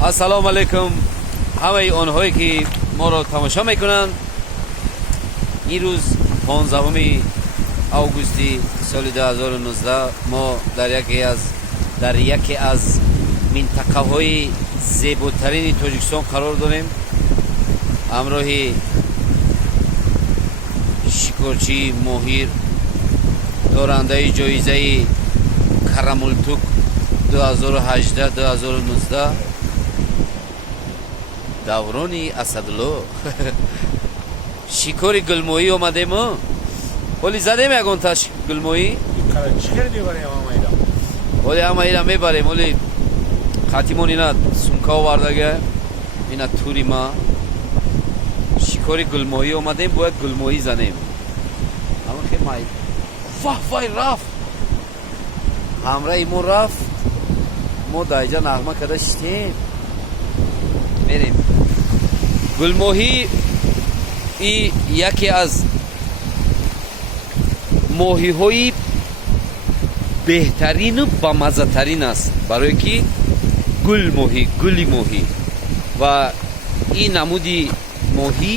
ассалому алайкум ҳамаи онҳое ки моро тамошо мекунанд. ин рӯз 15 августи соли 2019 мо дар яке аз минтақаҳои зеботарини тоҷикистон қарор дорем. ҳамроҳи шикорчии моҳир, дорандаи ҷоизаи Карамултук 2018-2019 даврони Асадулло шикори гулмоӣ омадемо. ҳоли задем ягон таш гулмоӣ. ҳоли ҳамаира мебарем. ҳоли қатимон ина сумка овардага ина тури ма шикори гулмоӣ омадем. бояд гулмоӣ занем. амахемай вай рафт. ҳамраи мо рафт. мо дайҷа нағма када шитем. мерем. гулмоҳӣ и яке аз моҳиҳои беҳтарину бамаззатарин аст, барое ки гули моҳӣ ва ин намуди моҳӣ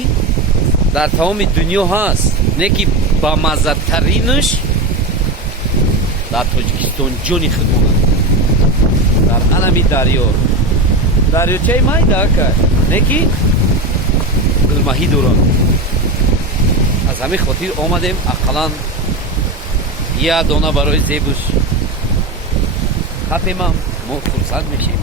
дар тамоми дунё ҳаст. не ки бамаззатаринаш дар Тоҷикистон ҷони худ монад. дар анами дарёчаи майдака не ки гулмоҳӣ дорад. аз ҳамин хотир омадем ақаллан як дона барои зебуш капемам. мо хурсанд мешем.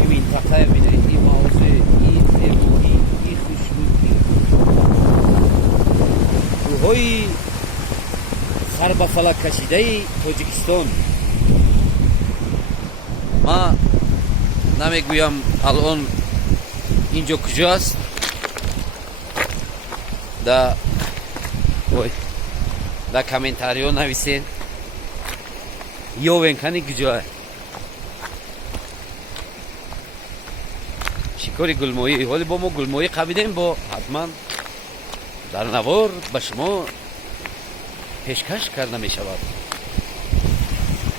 ин минтақаи бинаед, ин мавзӯъ, ин зебоӣ, ин хушбӯӣ, рӯҳои сарбафалак кашидаи Тоҷикистон. ман намегӯям алон инҷо куҷо аст. да комментариҳо нависен ёвен кани куҷоа. шикори гулмоӣ. ҳоли бо мо гулмоӣ қабидем, бо ҳатман дар навор ба шумо пешкаш карда мешавад.